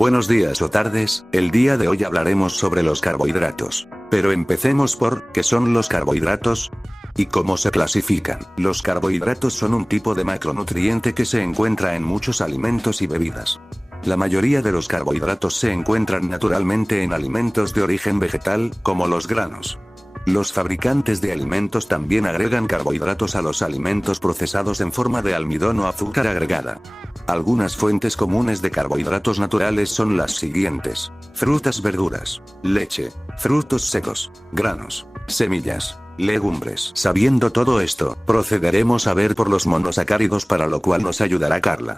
Buenos días o tardes, el día de hoy hablaremos sobre los carbohidratos. Pero empecemos por, ¿qué son los carbohidratos? ¿Y cómo se clasifican? Los carbohidratos son un tipo de macronutriente que se encuentra en muchos alimentos y bebidas. La mayoría de los carbohidratos se encuentran naturalmente en alimentos de origen vegetal, como los granos. Los fabricantes de alimentos también agregan carbohidratos a los alimentos procesados en forma de almidón o azúcar agregada. Algunas fuentes comunes de carbohidratos naturales son las siguientes: frutas, verduras, leche, frutos secos, granos, semillas, legumbres. Sabiendo todo esto, procederemos a ver por los monosacáridos, para lo cual nos ayudará Carla.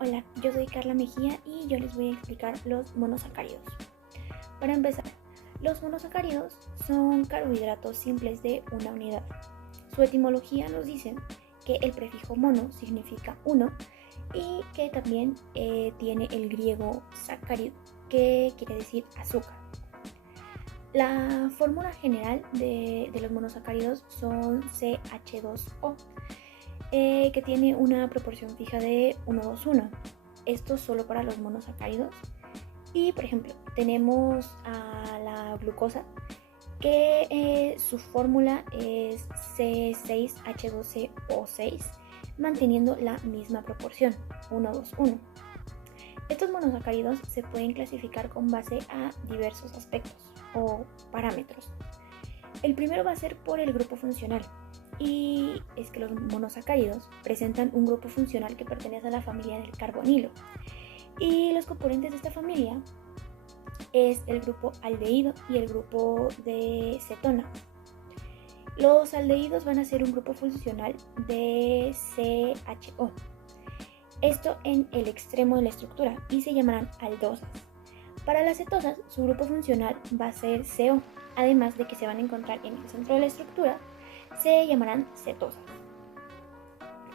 Hola, yo soy Carla Mejía y yo les voy a explicar los monosacáridos. Para empezar, los monosacáridos son carbohidratos simples de una unidad. Su etimología nos dice que el prefijo mono significa uno y que también tiene el griego sacárido, que quiere decir azúcar. La fórmula general de los monosacáridos son CH2O, que tiene una proporción fija de 1:1. Esto solo para los monosacáridos. Y por ejemplo, tenemos a la glucosa, que su fórmula es C6H12O6, manteniendo la misma proporción, 1:1. Estos monosacáridos se pueden clasificar con base a diversos aspectos o parámetros. El primero va a ser por el grupo funcional, y es que los monosacáridos presentan un grupo funcional que pertenece a la familia del carbonilo. Y los componentes de esta familia es el grupo aldehído y el grupo de cetona. Los aldehídos van a ser un grupo funcional de CHO. Esto en el extremo de la estructura y se llamarán aldosas. Para las cetosas, su grupo funcional va a ser CO, además de que se van a encontrar en el centro de la estructura, se llamarán cetosas.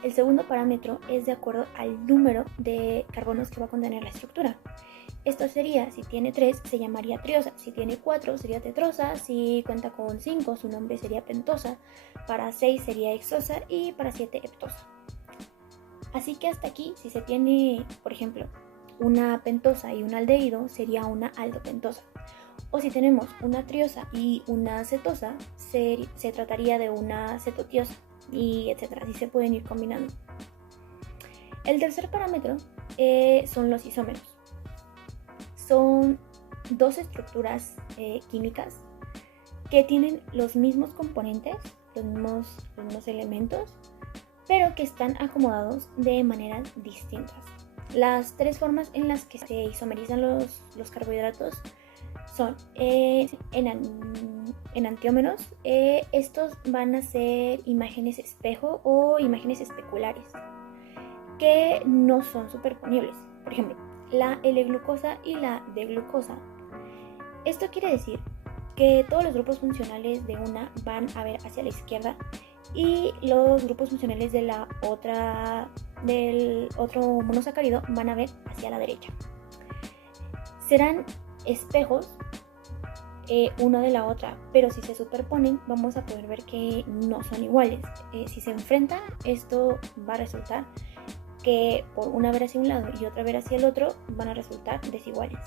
El segundo parámetro es de acuerdo al número de carbonos que va a contener la estructura. Esto sería, si tiene 3, se llamaría triosa; si tiene 4, sería tetrosa; si cuenta con 5, su nombre sería pentosa; para 6 sería hexosa y para 7 heptosa. Así que hasta aquí, si se tiene, por ejemplo, una pentosa y un aldehído, sería una aldopentosa. O si tenemos una triosa y una cetosa, se trataría de una cetotiosa, y etcétera. Así se pueden ir combinando. El tercer parámetro son los isómeros. Son dos estructuras químicas que tienen los mismos componentes, los mismos elementos, pero que están acomodados de maneras distintas. Las tres formas en las que se isomerizan los carbohidratos son enantiómeros. Estos van a ser imágenes espejo o imágenes especulares que no son superponibles. Por ejemplo, la L-glucosa y la D-glucosa. Esto quiere decir que todos los grupos funcionales de una van a ver hacia la izquierda y los grupos funcionales de del otro monosacárido van a ver hacia la derecha. Serán espejos uno de la otra, pero si se superponen vamos a poder ver que no son iguales. Si se enfrentan, esto va a resultar que por una ver hacia un lado y otra ver hacia el otro van a resultar desiguales.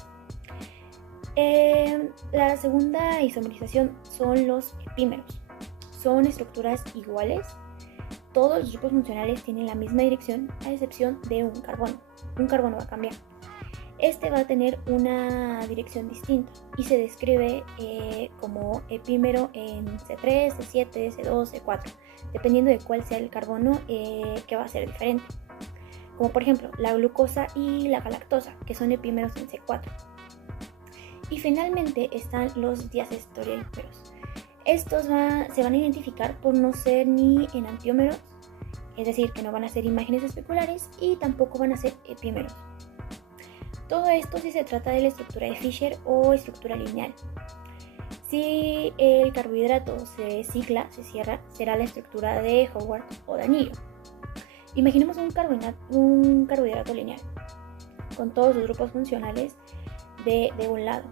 La segunda isomerización son los epímeros. Son estructuras iguales. Todos los grupos funcionales tienen la misma dirección, a excepción de un carbono. Un carbono va a cambiar. Este va a tener una dirección distinta y se describe como epímero en C3, C7, C2, C4, dependiendo de cuál sea el carbono que va a ser diferente. Como por ejemplo la glucosa y la galactosa, que son epímeros en C4. Y finalmente están los diacetoriómeros. Estos se van a identificar por no ser ni enantiómeros, es decir, que no van a ser imágenes especulares, y tampoco van a ser epímeros. Todo esto si se trata de la estructura de Fischer o estructura lineal. Si el carbohidrato se cicla, se cierra, será la estructura de Howard o de anillo. Imaginemos un carbohidrato lineal con todos los grupos funcionales de un lado.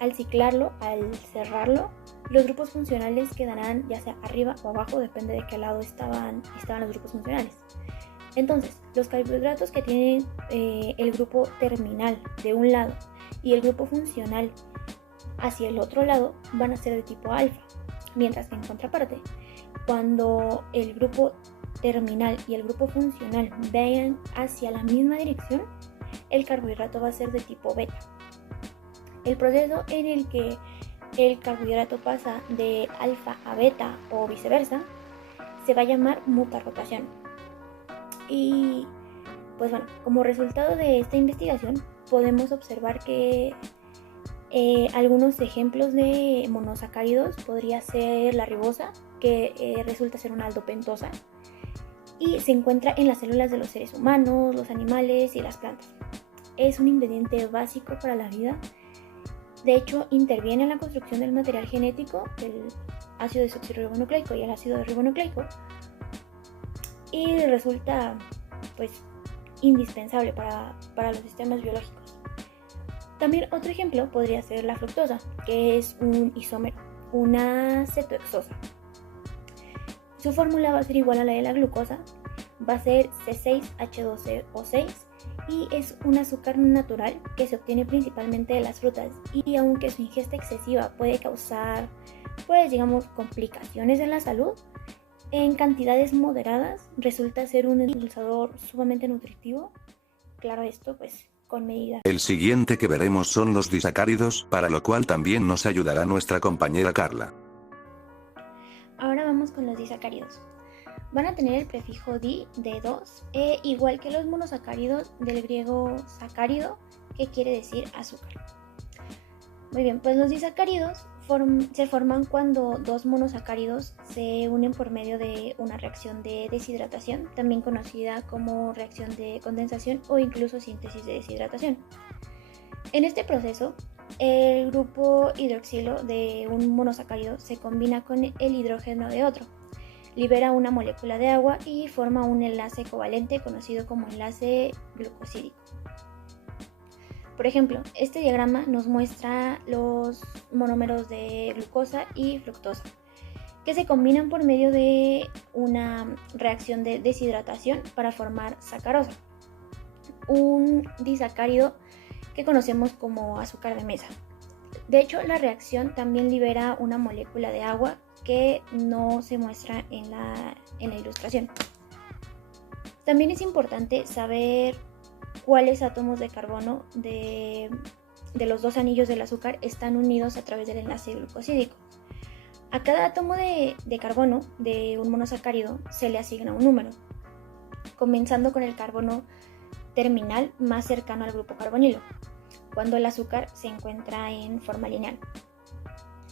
Al ciclarlo, al cerrarlo, los grupos funcionales quedarán ya sea arriba o abajo, depende de qué lado estaban los grupos funcionales. Entonces, los carbohidratos que tienen el grupo terminal de un lado y el grupo funcional hacia el otro lado van a ser de tipo alfa, mientras que en contraparte, cuando el grupo terminal y el grupo funcional vayan hacia la misma dirección, el carbohidrato va a ser de tipo beta. El proceso en el que el carbohidrato pasa de alfa a beta o viceversa se va a llamar mutarrotación. Y pues bueno, como resultado de esta investigación podemos observar que algunos ejemplos de monosacáridos podría ser la ribosa, que resulta ser una aldopentosa y se encuentra en las células de los seres humanos, los animales y las plantas. Es un ingrediente básico para la vida. De hecho, interviene en la construcción del material genético, el ácido desoxirribonucleico y el ácido ribonucleico, y resulta pues indispensable para los sistemas biológicos. También otro ejemplo podría ser la fructosa, que es un isómero, una cetohexosa. Su fórmula va a ser igual a la de la glucosa, va a ser C6H12O6 y es un azúcar natural que se obtiene principalmente de las frutas, y aunque su ingesta excesiva puede causar complicaciones en la salud, en cantidades moderadas resulta ser un endulzador sumamente nutritivo. Claro, esto pues con medida. El siguiente que veremos son los disacáridos, para lo cual también nos ayudará nuestra compañera Carla. Ahora vamos con los disacáridos. Van a tener el prefijo di de 2, igual que los monosacáridos, del griego sacárido, que quiere decir azúcar. Muy bien, pues los disacáridos se forman cuando dos monosacáridos se unen por medio de una reacción de deshidratación, también conocida como reacción de condensación o incluso síntesis de deshidratación. En este proceso, el grupo hidroxilo de un monosacárido se combina con el hidrógeno de otro, libera una molécula de agua y forma un enlace covalente conocido como enlace glucosídico. Por ejemplo, este diagrama nos muestra los monómeros de glucosa y fructosa, que se combinan por medio de una reacción de deshidratación para formar sacarosa, un disacárido que conocemos como azúcar de mesa. De hecho, la reacción también libera una molécula de agua que no se muestra en la ilustración. También es importante saber cuáles átomos de carbono de los dos anillos del azúcar están unidos a través del enlace glucosídico. A cada átomo de carbono de un monosacárido se le asigna un número, comenzando con el carbono terminal más cercano al grupo carbonilo, cuando el azúcar se encuentra en forma lineal.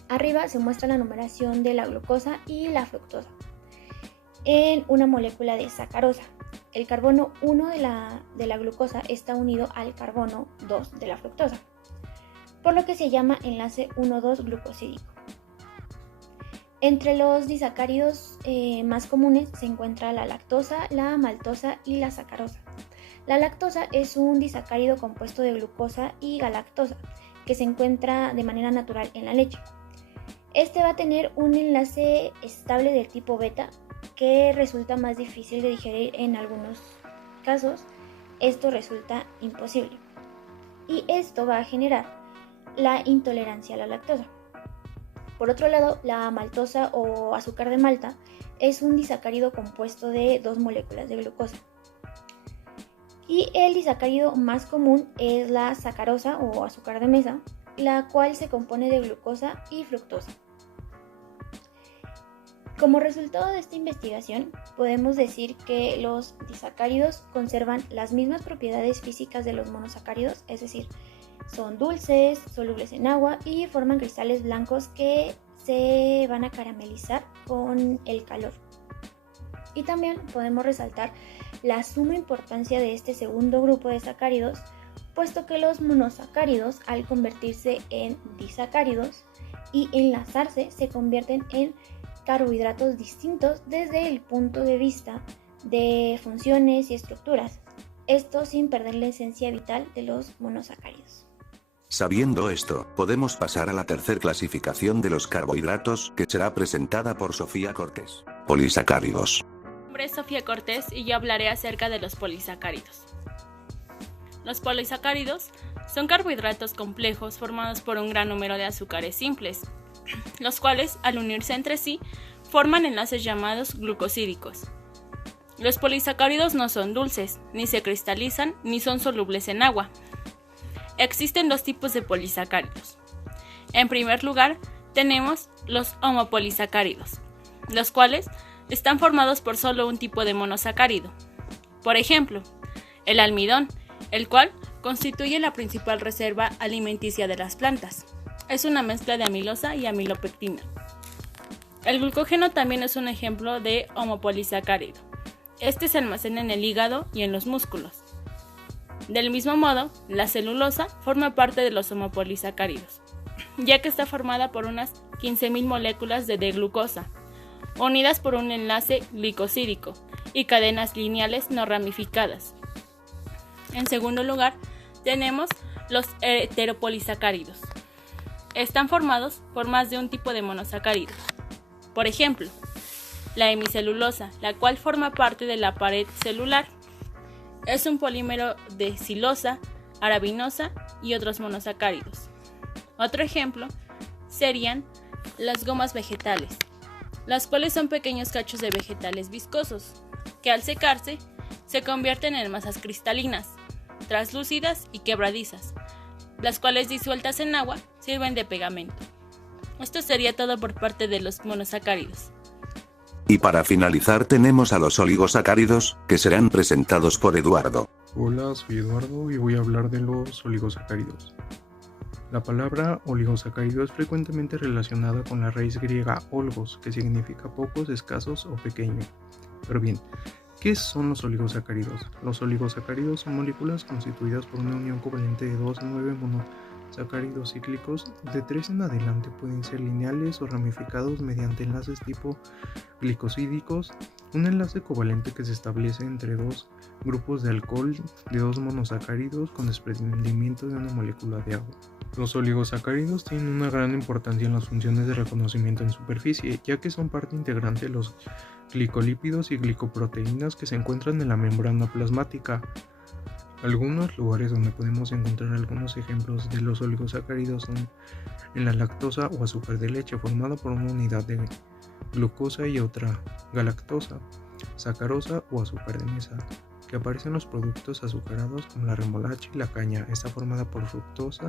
Arriba se muestra la numeración de la glucosa y la fructosa. En una molécula de sacarosa, el carbono 1 de la glucosa está unido al carbono 2 de la fructosa, por lo que se llama enlace 1,2 glucosídico. Entre los disacáridos más comunes se encuentra la lactosa, la maltosa y la sacarosa. La lactosa es un disacárido compuesto de glucosa y galactosa que se encuentra de manera natural en la leche. Este va a tener un enlace estable del tipo beta que resulta más difícil de digerir en algunos casos. Esto resulta imposible y esto va a generar la intolerancia a la lactosa. Por otro lado, la maltosa o azúcar de malta es un disacárido compuesto de dos moléculas de glucosa. Y el disacárido más común es la sacarosa o azúcar de mesa, la cual se compone de glucosa y fructosa. Como resultado de esta investigación, podemos decir que los disacáridos conservan las mismas propiedades físicas de los monosacáridos, es decir, son dulces, solubles en agua y forman cristales blancos que se van a caramelizar con el calor. Y también podemos resaltar la suma importancia de este segundo grupo de sacáridos, puesto que los monosacáridos, al convertirse en disacáridos y enlazarse, se convierten en carbohidratos distintos desde el punto de vista de funciones y estructuras, esto sin perder la esencia vital de los monosacáridos. Sabiendo esto, podemos pasar a la tercera clasificación de los carbohidratos, que será presentada por Sofía Cortés. Polisacáridos. Mi nombre es Sofía Cortés y yo hablaré acerca de los polisacáridos. Los polisacáridos son carbohidratos complejos formados por un gran número de azúcares simples, los cuales, al unirse entre sí, forman enlaces llamados glucosídicos. Los polisacáridos no son dulces, ni se cristalizan, ni son solubles en agua. Existen dos tipos de polisacáridos. En primer lugar, tenemos los homopolisacáridos, los cuales están formados por solo un tipo de monosacárido. Por ejemplo, el almidón, el cual constituye la principal reserva alimenticia de las plantas. Es una mezcla de amilosa y amilopectina. El glucógeno también es un ejemplo de homopolisacárido. Este se almacena en el hígado y en los músculos. Del mismo modo, la celulosa forma parte de los homopolisacáridos, ya que está formada por unas 15.000 moléculas de D-glucosa, unidas por un enlace glicosídico y cadenas lineales no ramificadas. En segundo lugar, tenemos los heteropolisacáridos. Están formados por más de un tipo de monosacáridos. Por ejemplo, la hemicelulosa, la cual forma parte de la pared celular. Es un polímero de silosa, arabinosa y otros monosacáridos. Otro ejemplo serían las gomas vegetales, las cuales son pequeños cachos de vegetales viscosos, que al secarse se convierten en masas cristalinas, translúcidas y quebradizas, las cuales disueltas en agua sirven de pegamento. Esto sería todo por parte de los monosacáridos. Y para finalizar tenemos a los oligosacáridos, que serán presentados por Eduardo. Hola, soy Eduardo y voy a hablar de los oligosacáridos. La palabra oligosacárido es frecuentemente relacionada con la raíz griega olgos, que significa pocos, escasos o pequeño. Pero bien, ¿qué son los oligosacáridos? Los oligosacáridos son moléculas constituidas por una unión covalente de 2 a 9 monosacáridos cíclicos. De 3 en adelante pueden ser lineales o ramificados mediante enlaces tipo glicosídicos. Un enlace covalente que se establece entre dos grupos de alcohol de 2 monosacáridos con desprendimiento de una molécula de agua. Los oligosacáridos tienen una gran importancia en las funciones de reconocimiento en superficie, ya que son parte integrante de los glicolípidos y glicoproteínas que se encuentran en la membrana plasmática. Algunos lugares donde podemos encontrar algunos ejemplos de los oligosacáridos son en la lactosa o azúcar de leche, formada por una unidad de glucosa y otra galactosa, sacarosa o azúcar de mesa, que aparece en los productos azucarados como la remolacha y la caña. Está formada por fructosa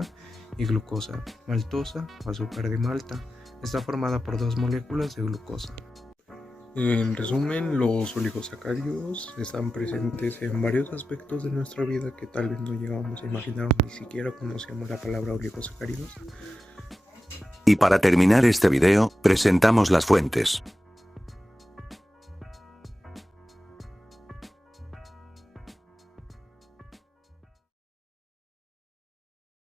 y glucosa. Maltosa o azúcar de malta está formada por 2 moléculas de glucosa. En resumen, los oligosacáridos están presentes en varios aspectos de nuestra vida que tal vez no llegábamos a imaginar o ni siquiera conocíamos la palabra oligosacáridos. Y para terminar este video, presentamos las fuentes.